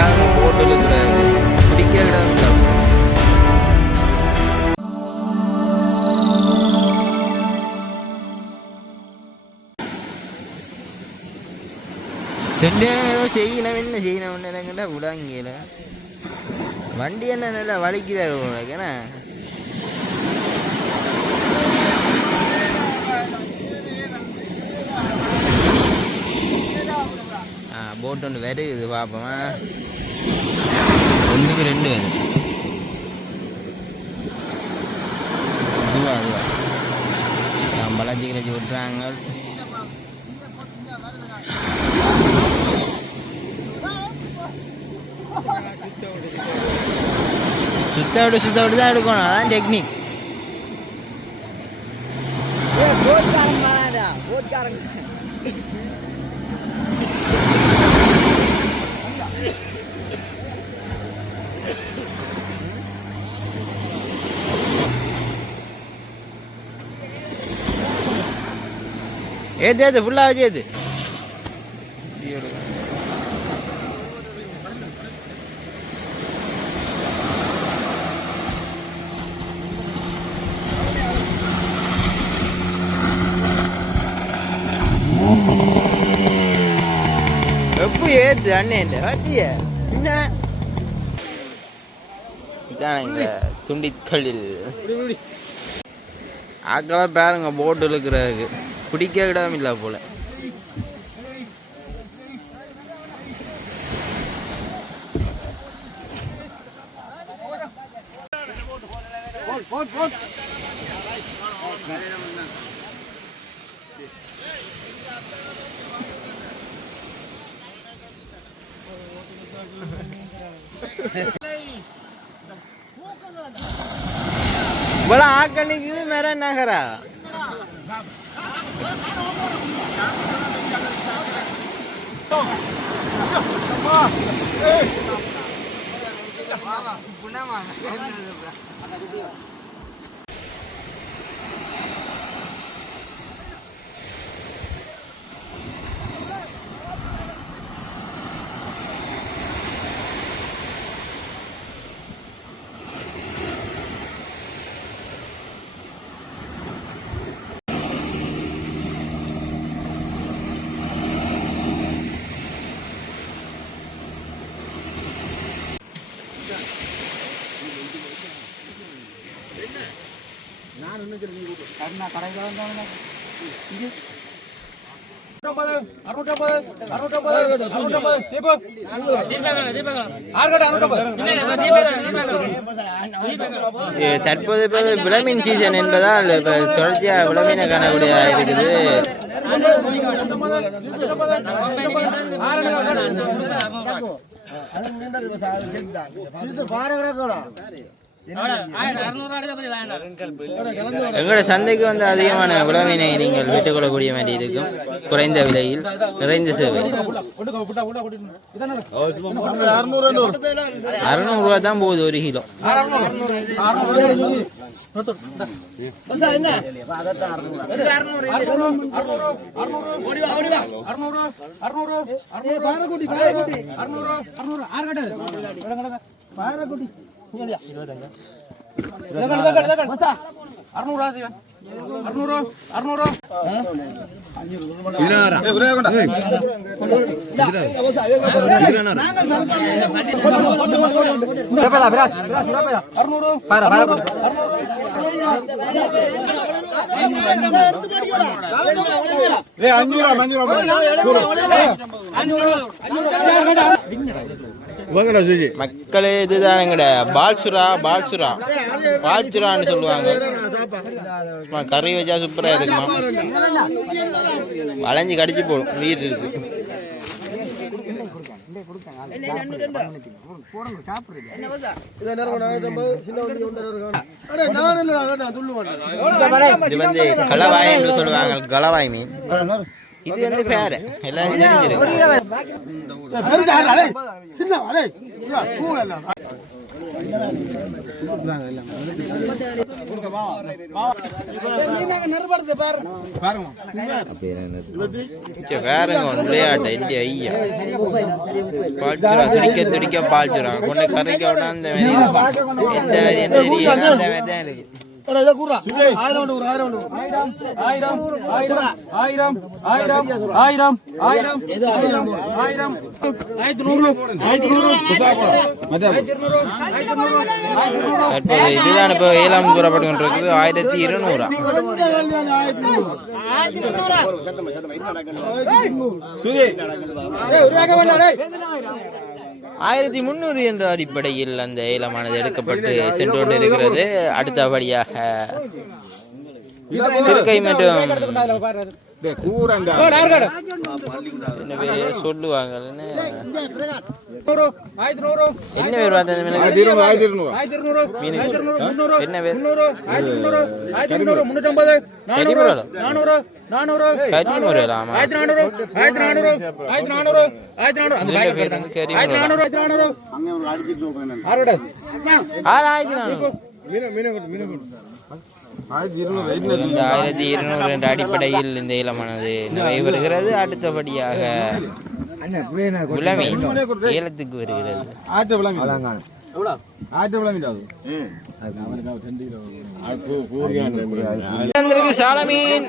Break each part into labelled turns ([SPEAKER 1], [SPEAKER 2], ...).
[SPEAKER 1] அக்கா பேங்க் போட்டு இருக்கிறாரு பிடிக்க இடம் இல்லை. செஞ்சேன் செய்யணும் என்ன செய்யணும் என்னங்கிட்ட விடாங்கல வண்டி என்ன நல்லா வலிக்குதா உனக்கு என்ன போட் ஒன்று வருது பார்ப்போம் ஒன்றுக்கு ரெண்டு வருது இதுவா அதுவா நம்மளாம் கிளச்சி விட்றாங்க சுத்த விட்டு சுத்த விட்டு தான் எடுக்கணும். அதான் டெக்னிக் ஏத்து ஏத்து ஃபுல்லாக வச்சு ஏத்து எப்படி ஏத்து அண்ணன் வத்திய? என்ன? இதான இந்த துண்டி தொழில் ஆக்கெல்லாம் பாருங்க போட்டு இழுக்கிறதுக்கு பிடிக்க இடம் இல்லை போல. இவ்வளோ ஆக்கள் நிற்குது மேற நகரா குணமாக இது தற்போது இப்போ விளமீன் சீசன் என்பதால் இப்போ தொடர்ச்சியாக விளமீனை காணக்கூடியதாக இருக்குது. எங்களோட சந்தைக்கு வந்து அதிகமான விளமீனை நீங்கள் பெற்றுக்கொள்ளக்கூடிய மாதிரி இருக்கும் குறைந்த விலையில் நிறைந்த சேவை அறுநூறு ரூபா தான் போகுது ஒரு கிலோ அஞ்சூரா அஞ்சூரா மக்களே இதுதான் எங்கட பால்சுரா பால்சுரா. பால்சுரான்னு சொல்லுவாங்க. சும்மா கறி வச்சா சூப்பராக இருக்குமா? வளைஞ்சு கடிச்சு போடும் நீர் இருக்கு. இது வந்து சொல்லுவாங்க. கலவாய் மீன். இது வந்து பேர. இங்க வேறங்க விளையாட்டு இந்திய ஐயா. பால்ச்சுரா துடிக்க துடிக்க பால்ச்சுரா கொண்டு கரைக்க விட அந்த மாதிரி எந்த மாதிரி என்ன தெரியும் அந்த மாதிரி தான் இருக்கு. தற்போது இதுதான் இப்போ ஏழாம் கூறப்பட்டு ஆயிரத்தி இருநூறா ஆயிரத்தி முந்நூறு என்ற அடிப்படையில் அந்த ஏலமானது எடுக்கப்பட்டு சென்று கொண்டிருக்கிறது அடுத்தபடியாக திருக்கை மற்றும் என்ன பேர் சொல்லுவாங்கன்னு என்ன பேர்? நானூறு இந்த ஆயிரத்தி இருநூறு என்ற அடிப்படையில் இந்த இளமானது நிறைவு வருகிறது அடுத்தபடியாக உலமை ஏலத்துக்கு வருகிறது வந்திருக்கு சாலமீன்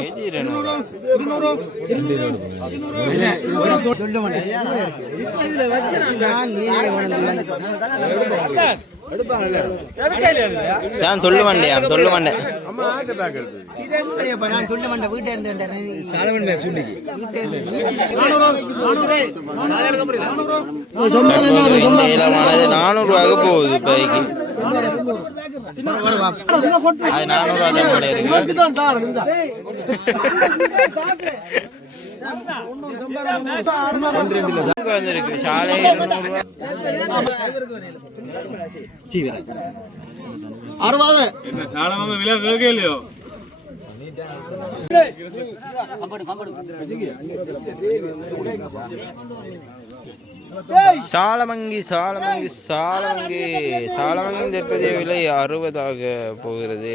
[SPEAKER 1] எது இருநூறு? நான் சொல்ல மாட்டேன் சொல்ல மாட்டேன் இந்த இளமானது நானூறு ரூபாய்க்கு போகுது பைக்கு அது நானூறு தான் இருக்கு வந்திருக்கு சாலை சாலமங்கி சாலமங்கி சாலமங்கி. சாலமங்கி தற்போதைய விலை அறுபதாக போகிறது.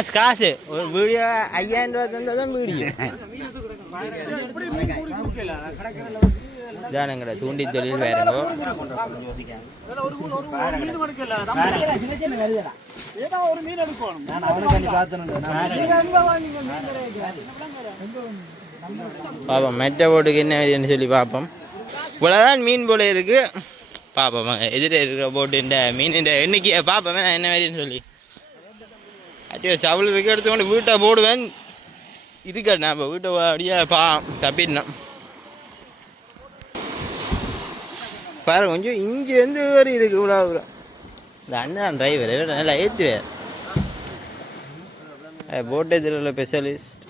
[SPEAKER 1] காசு காசு. ஒரு வீடியோ ஐயாயிரம் ரூபா தந்தால் தான் வீடியோ. இதானுங்கடா தூண்டி தொழில் வேறங்கோ பாப்போம் மெட்ட போட்டுக்கு என்ன வேணும்னு சொல்லி பார்ப்போம் இவ்வளோதான் மீன் போல இருக்கு. பார்ப்போம் எதிரே இருக்கிற இந்த மீன் பார்ப்போமே நான் என்ன வேணும்னு சொல்லி. அட்டியோ சவுள் இருக்க எடுத்துக்கொண்டு வீட்டை போடுவேன். இருக்கட்டேன் நான் இப்போ வீட்டை அப்படியே பா தப்பிடணும். பாரு கொஞ்சம் இங்கே எந்த வரை இருக்கு இவ்வளோ இந்த அண்ணன் டிரைவர் நல்லா ஏற்றுவார் போட் எதிரில் ஸ்பெஷலிஸ்ட்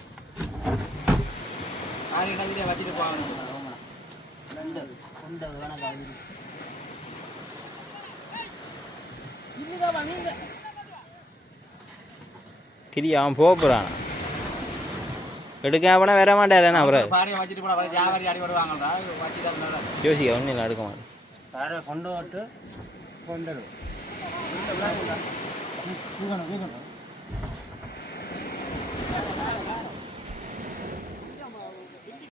[SPEAKER 1] கிரி அவன் போக போகிறான் எடுக்க போனால் வர மாட்டாரேண்ணா அப்புறம் யோசிக்க ஒன்றும் இல்லை எடுக்க மாட்டேன்
[SPEAKER 2] கொண்டு விட்டு கொண்டு